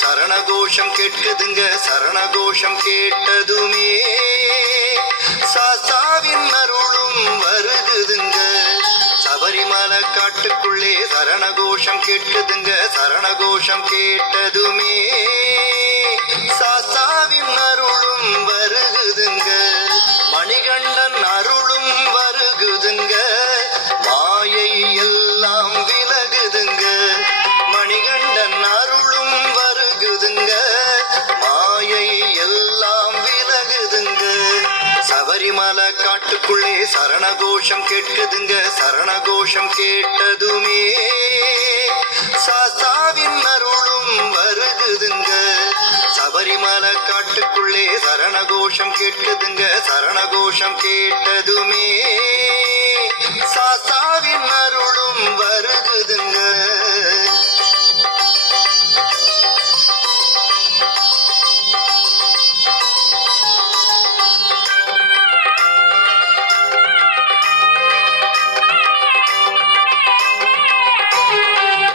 சரணகோஷம் கேட்குதுங்க. சரணகோஷம் கேட்டதுமே சாஸ்தாவின் அருளும் வருகுதுங்க. சபரிமலை காட்டுக்குள்ளே சரணகோஷம் கேட்குதுங்க. சரணகோஷம் கேட்டதுமே சாஸ்தாவின் அருளும் வருகுதுங்க. மணிகண்டன் அருளும் வருகுதுங்க. மாயை எல்லாம் விலகுதுங்க. மணிகண்டன் அருளும் வருகுதுங்க. மாயை எல்லாம் விலகுதுங்க. சபரிமலை காட்டுக்குள்ளே சரணகோஷம் கேட்குதுங்க. சரணகோஷம் கேட்டதுமே சாஸ்தாவின் அருளும் வருகுதுங்க. சபரிமலை காட்டுக்குள்ளே சரணகோஷம் கேட்குதுங்க. சரணகோஷம் கேட்டதுமே சாஸ்தாவின் அருளும் வருகுதுங்க.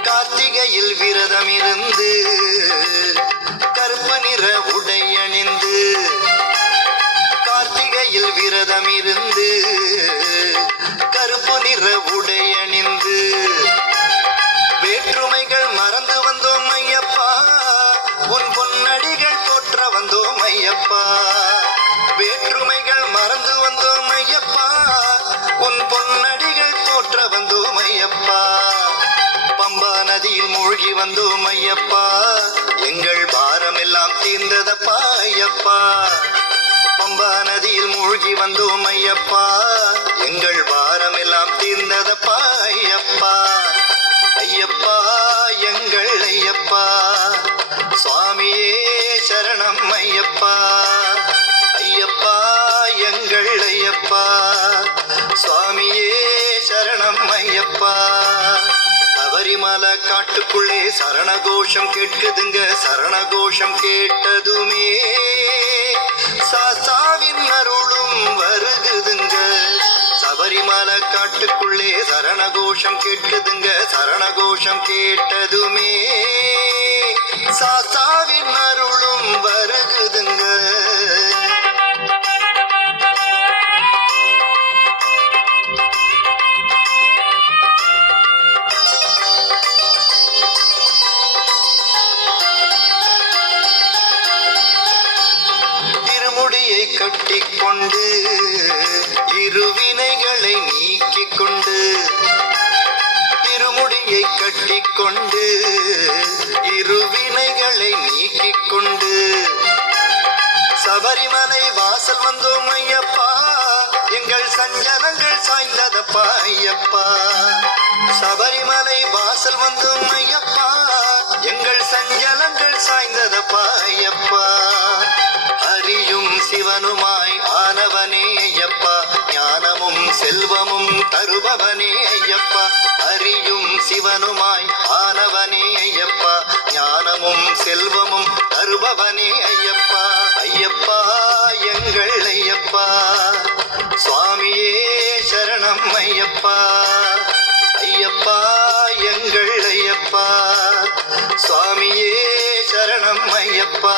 கார்த்திகையில் விரதம் இருந்து கருப்பு நிற உடை அணிந்து, கார்த்திகையில் விரதம் இருந்து கருப்பு நிற உடை அணிந்து, வேற்றுமைகள் மறந்து வந்தோம் ஐயப்பா. உன் பொன்னடிகள் போற்ற வந்தோம் ஐயப்பா. வேற்றுமைகள் மறந்து வந்தோம் ஐயப்பா. உன் பொன்னடிகள் போற்ற வந்தோம் ஐயப்பா. பம்பா நதியில் மூழ்கி வந்தோம் ஐயப்பா. எங்கள் பாரம் எல்லாம் தீர்ந்ததப்பா ஐயப்பா. பம்பா நதியில் மூழ்கி வந்தோம் ஐயப்பா. எங்கள் பாரம் எல்லாம் தீர்ந்ததப்பா ஐயப்பா. ஐயப்பா எங்கள் ஐயப்பா. சுவாமியே சரணம் ஐயப்பா. ஐயப்பா எங்கள் ஐயப்பா. சுவாமியே சரணம் ஐயப்பா. சபரிமலை காட்டுக்குள்ளே சரணகோஷம் கேட்குதுங்க. சரணகோஷம் கேட்டதுமே சாஸ்தாவின் அருளும் வருகுதுங்க. சபரிமலை காட்டுக்குள்ளே சரணகோஷம் கேட்குதுங்க. சரணகோஷம் கேட்டதுமே சாஸ்தாவின் அருளும் வருகுதுங்க. திருமுடியை கட்டிக்கொண்டு இருவினைகளை நீக்கிக் கொண்டு, திருமுடியை கட்டிக்கொண்டு இருவினைகளை நீக்கிக் கொண்டு, சபரிமலை வாசல் வந்தோம் ஐயப்பா. எங்கள் சஞ்சலங்கள் சாய்ந்ததப்பா ஐயப்பா. சபரிமலை வாசல் வந்தோம் ஐயப்பா. எங்கள் சஞ்சலங்கள் சாய்ந்ததப்பா ஐயப்பா. ஹரியும் சிவனுமாய் ஆனவனே ஐயப்பா. ஞானமும் செல்வமும் தருபவனே ஐயப்பா. ஹரியும் சிவனுமாய் ஆனவனே ஐயப்பா. ஞானமும் செல்வமும் தருபவனே ஐயப்பா. ஐயப்பா எங்கள் ஐயப்பா. சுவாமியே சரணம் ஐயப்பா. ஐயப்பா எங்கள் ஐயப்பா. சுவாமியே சரணம் ஐயப்பா.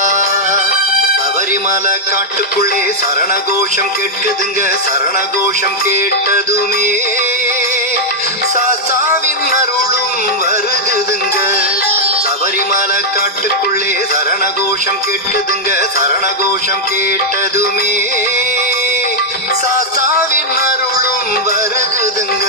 சபரிமலை காட்டுக்குள்ளே சரணகோஷம் கேட்குதுங்க. சரணகோஷம் கேட்டதுமே சாஸ்தாவின் அருளும் வருகுதுங்க. சபரிமலை காட்டுக்குள்ளே சரணகோஷம் கேட்குதுங்க. சரணகோஷம் கேட்டதுமே சாஸ்தாவின் அருளும் வருகுதுங்க.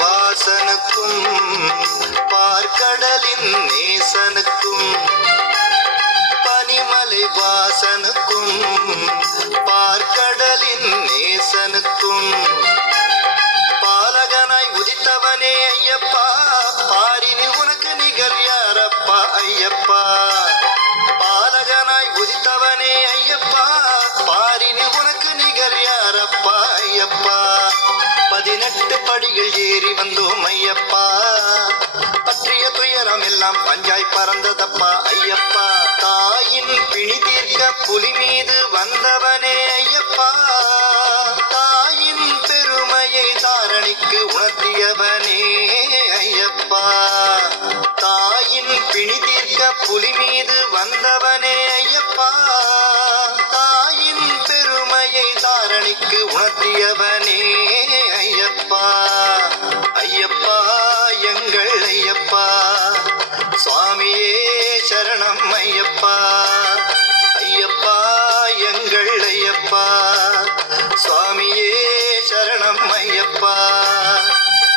வாசனுக்கும் பார்க்கடலின் நேசனுக்கும், பனிமலை வாசனுக்கும் பார்க்கடலின் நேசனுக்கும், பாலகனாய் உதித்தவனே ஐயப்பா. பாரினில் உனக்கு நிகர் யாரப்பா ஐயப்பா. பாலகனாய் உதித்தவனே ஐயப்பா. பாரினில் உனக்கு நிகர் யாரப்பா ஐயப்பா. 18 படிகள் ஏறி வந்தோம் ஐயப்பா, பற்றிய துயரம் எல்லாம் பஞ்சாய் பறந்ததப்பா ஐயப்பா. தாயின் பிணி தீர்க்க புலி மீது வந்தவனே ஐயப்பா, தாயின் பெருமையை தாரணிக்கு உணர்த்தியவனே ஐயப்பா. தாயின் பிணி தீர்க்க புலி மீது வந்தவனே ஐயப்பா, தாயின் பெருமையை தாரணிக்கு உணர்த்தியவனே ஐயப்பா. ஐயப்பா எங்கள் ஐயப்பா, சுவாமியே சரணம் ஐயப்பா. ஐயப்பா எங்கள் ஐயப்பா, சுவாமியே சரணம் ஐயப்பா.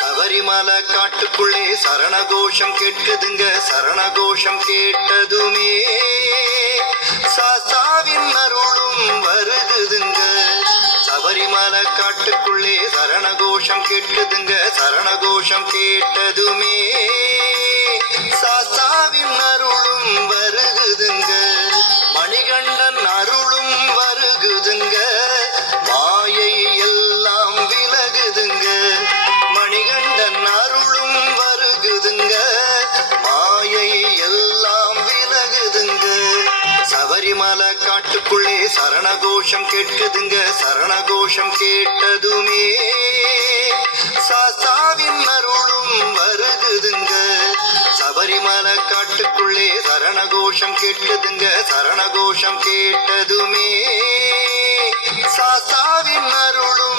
சபரிமலை காட்டுக்குள்ளே சரணகோஷம் கேட்குதுங்க, சரணகோஷம் கேட்டதுமே சாஸ்தாவின் அருளும் வருகுதுங்க. சபரிமலை காட்டுக்குள்ளே சரணகோஷம் கேட்குதுங்க, சரணகோஷம் கேட்டதுமே சாஸ்தாவின் அருளும் வருகுதுங்க. மணிகண்டன் அருளும் வருகுதுங்க, மாயை எல்லாம் விலகுதுங்க. மணிகண்டன் அருளும் வருகுதுங்க, மாயை எல்லாம் விலகுதுங்க. சபரிமலை காட்டுக்குள்ளே சரணகோஷம் கேட்குதுங்க, சரணகோஷம் கேட்டதுமே சாஸ்தாவின் அருளும் வருகுதுங்க. சபரிமலை காட்டுக்குள்ளே சரணகோஷம் கேட்குதுங்க, சரணகோஷம் கேட்டதுமே சாஸ்தாவின் அருளும்